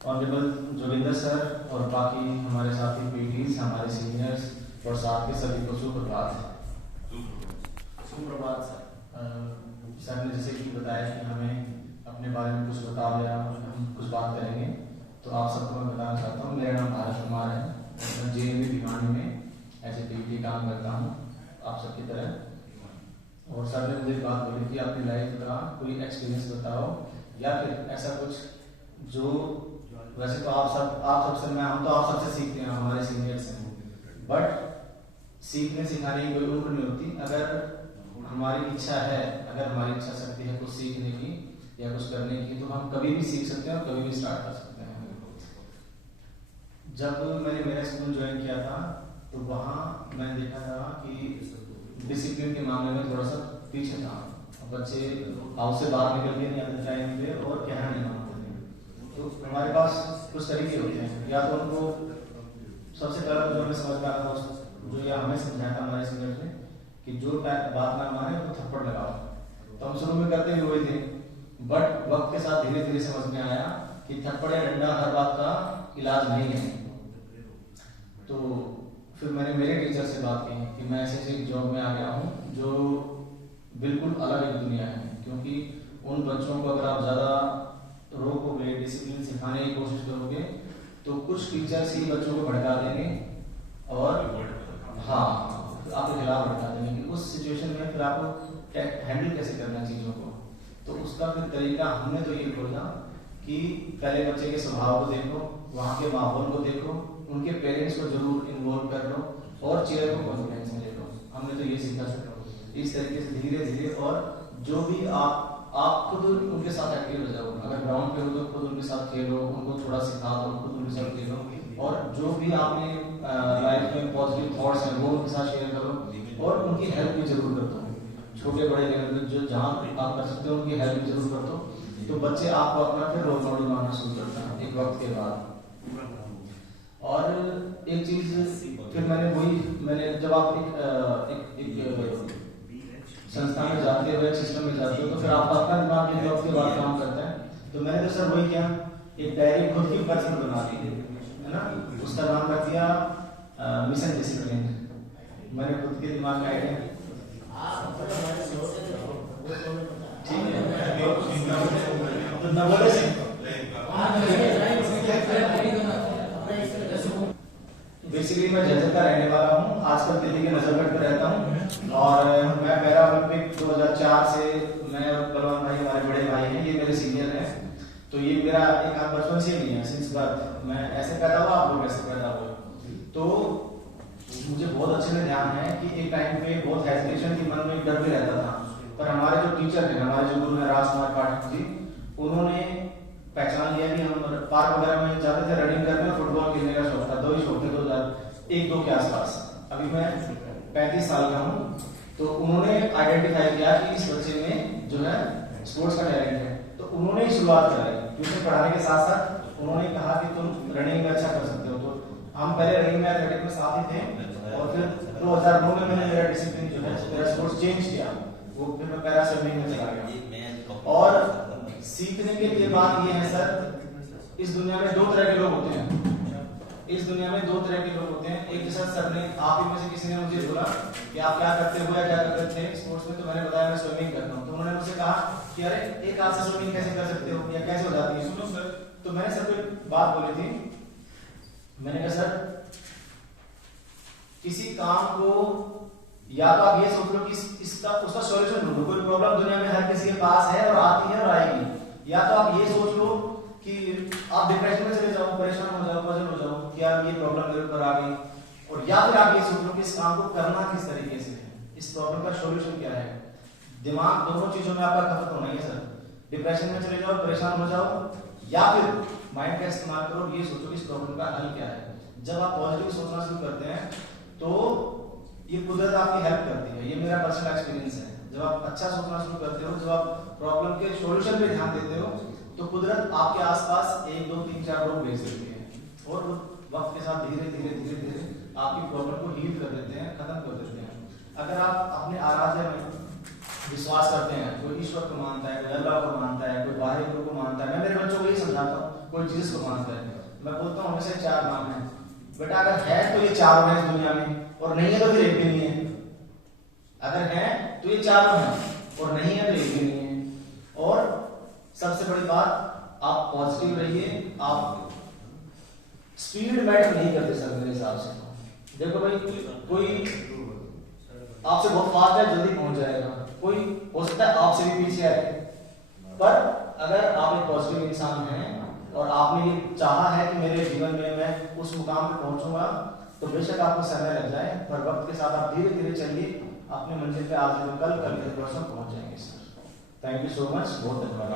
Honourable Joginder sir और बाकी हमारे साथी पीटीज, हमारे सीनियर्स और साथ के सभी को सुप्रभात। सुप्रभात सर ने जैसे कि बताया कि हमें अपने बारे में कुछ बताओ या हम कुछ बात करेंगे, तो आप सबको मैं बताना चाहता हूँ। मेरा नाम भारत कुमार है, मैं JMU भिवानी में एज ए पीटी काम करता हूँ आप सबकी तरह। और सर ने मुझे एक बात बोली कि अपनी लाइफ का कोई एक्सपीरियंस बताओ या फिर ऐसा कुछ जो वैसे तो आप सबसे मैं हम तो आप सबसे सीखते हैं, हमारे सीनियर्स हैं, बट सीखने सिखाने की कोई उम्र नहीं होती। अगर हमारी इच्छा है, अगर हमारी इच्छा शक्ति है कुछ सीखने की या कुछ करने की, तो हम कभी भी सीख सकते हैं और कभी भी स्टार्ट कर सकते हैं। जब मैंने मेरा स्कूल ज्वाइन किया था तो वहाँ मैंने देखा था कि डिसिप्लिन के मामले में थोड़ा सा पीछे था। बच्चे हाउस से बाहर निकल के नहीं आते टाइम पे और कहना नहीं मानते थे। तो हमारे पास कुछ तरीके होते हैं, या तो उनको सबसे पहला जो हमें समझ में आता था, जो या हमें समझाया था हमारे सीनियर ने कि जो बात ना माने तो थप्पड़ लगाओ। तो हम शुरू में करते हुए थे, बट वक्त के साथ धीरे धीरे समझ में आया कि थप्पड़ या डंडा हर बात का इलाज नहीं है। तो फिर मैंने मेरे टीचर से बात की कि मैं ऐसे जॉब में आ गया हूँ जो बिल्कुल अलग एक दुनिया है, क्योंकि उन बच्चों को अगर आप ज़्यादा रोकोगे, डिसिप्लिन सिखाने की कोशिश करोगे, तो कुछ टीचर्स ही बच्चों को भड़का देंगे और हाँ आपके खिलाफ भड़का देंगे कि उस सिचुएशन में फिर आपको हैंडल कैसे करना चीज़ों को। तो उसका फिर तरीका हमने तो ये खोजा कि पहले बच्चे के स्वभाव को देखो, वहाँ के माहौल को देखो, उनके पेरेंट्स को जरूर इन्वॉल्व कर लो और चेयर को कॉन्फिडेंस में ले लो। हमने तो ये सीखा सर इस तरीके से धीरे धीरे, और जो भी आप खुद उनके साथ एक्टिव हो जाओ। अगर ग्राउंड पे हो तो खुद उनके साथ खेलो, उनको थोड़ा सिखा दो, खुद उनके साथ खेलो, और जो भी आपने लाइफ में पॉजिटिव थॉट्स हैं वो उनके साथ शेयर करो और उनकी हेल्प भी जरूर कर दो। छोटे बड़े लेवल पे जो जहाँ आप कर सकते हो उनकी हेल्प भी जरूर कर दो, तो बच्चे आपको अपना फिर रोल मॉडल मानना शुरू करते हैं एक वक्त के बाद। और एक चीज फिर मैंने जब आप एक संस्था में जाते हो, एक सिस्टम में जाते हो, तो फिर आपका अपना दिमाग एक वक्त के बाद काम करता है। तो मैंने तो सर वही किया, एक डायरी खुद की पर्सनल बना दी है ना, उसका नाम रख दिया मिशन डिसिप्लिन। मैंने खुद के दिमाग का आइडिया ठीक है। बेसिकली मैं झज्जर का रहने वाला हूँ, आजकल दिल्ली के नजरगढ़ पे रहता हूँ। और मैं पैरा ओलंपिक 2004 से मैं और बलवान भाई हमारे बड़े भाई हैं, ये मेरे सीनियर हैं। तो ये मेरा एक हाथ बचपन से नहीं है, सिंस बर्थ मैं ऐसे पैदा हुआ, आप लोग ऐसे पैदा हुए। तो मुझे बहुत अच्छे से ध्यान है कि एक टाइम पे बहुत हेजिटेशन थी, मन में डर भी रहता था। पर हमारे जो टीचर थे, हमारे जो गुरु हैं राजकुमार पाठक जी, उन्होंने पहचान लिया कि हम पार्क वगैरह में जाते थे रनिंग करने, फुटबॉल खेलने का शौक था। 2 ही शौक थे 2001-2 के आसपास। अभी मैं 35 साल का हूँ। तो उन्होंने आइडेंटिफाई किया कि इस बच्चे में जो है स्पोर्ट्स का टैलेंट है, तो उन्होंने ही शुरुआत कराई। ट्यूशन पढ़ाने के साथ साथ उन्होंने कहा कि तुम रनिंग में अच्छा कर सकते हो। तो हम पहले रनिंग में एथलेटिक में साथ ही थे, और फिर 2009 में मैंने मेरा डिसिप्लिन जो है मेरा स्पोर्ट्स चेंज किया, वो फिर मैं पैरा स्विमिंग में चला गया। और सीखने के लिए बात ये है सर, इस दुनिया में 2 तरह के लोग होते हैं। इस दुनिया में 2 तरह के लोग होते हैं। एक जैसा सर ने, आप ही में से किसी ने मुझे बोला कि आप क्या करते हो या क्या करते थे स्पोर्ट्स में, तो मैंने बताया मैं स्विमिंग करता हूँ। तो उन्होंने मुझसे कहा कि अरे एक हाथ से स्विमिंग कैसे कर सकते हो या कैसे हो जाती है, सुनो सर। तो मैंने सर को एक बात बोली थी, मैंने कहा सर किसी काम को या तो आप ये सोच लो कि उसका सॉल्यूशन ढूंढो। कोई प्रॉब्लम दुनिया में हर किसी के पास है और आती है और आएगी। या तो आप ये सोच लो कि आप डिप्रेशन में चले जाओ, परेशान हो जाओ, पजल हो जाओ कि यार ये प्रॉब्लम मेरे ऊपर आ गई, और या फिर आप ये सोच लो कि इस काम को करना किस तरीके से है, इस प्रॉब्लम का सॉल्यूशन क्या है। दिमाग दोनों चीजों में आपका खपत होना ही है सर। डिप्रेशन में चले जाओ, परेशान हो जाओ, या फिर माइंड का इस्तेमाल करो, ये सोचो इस प्रॉब्लम का हल क्या है। जब आप पॉजिटिव सोचना शुरू करते हैं तो ये कुदरत आपकी हेल्प करती है। ये मेरा पर्सनल एक्सपीरियंस है। जब आप अच्छा सोचना शुरू करते हो, जब आप प्रॉब्लम के सॉल्यूशन पे ध्यान देते हो, तो कुदरत आपके आसपास 1 2 3 4 लोग भेज देती है, और वक्त के साथ धीरे धीरे धीरे धीरे आपकी प्रॉब्लम को हील कर देते हैं, खत्म कर देते हैं। अगर आप अपने आराध्य में विश्वास करते हैं, कोई ईश्वर को मानता है, कोई अल्लाह को मानता है, कोई बाहरी गुरु को मानता है, मैं मेरे बच्चों को यही समझाता हूँ कोई चीज को मानता है, मैं बोलता हूँ हमेशा 4 नाम है बेटा, अगर है तो ये 4 है इस दुनिया में, और नहीं है तो फिर एक भी नहीं है। अगर है तो ये 4 है, और नहीं है तो एक भी नहीं है। और सबसे बड़ी बात, आप पॉजिटिव रहिए, आप स्पीड मैटर नहीं करते सर मेरे हिसाब से। देखो भाई, कोई आपसे बहुत फास्ट है, जल्दी पहुंच जाएगा, कोई हो सकता है आपसे भी पीछे आए, पर अगर आप एक पॉजिटिव इंसान हैं और आपने ये चाहा है कि मेरे जीवन में मैं उस मुकाम पे पहुंचूंगा, तो बेशक आपको समय लग जाए, पर वक्त के साथ आप धीरे धीरे चलिए, अपने मंजिल पे आज कल परसों पहुंच जाएंगे sir. Thank you so much, बहुत धन्यवाद।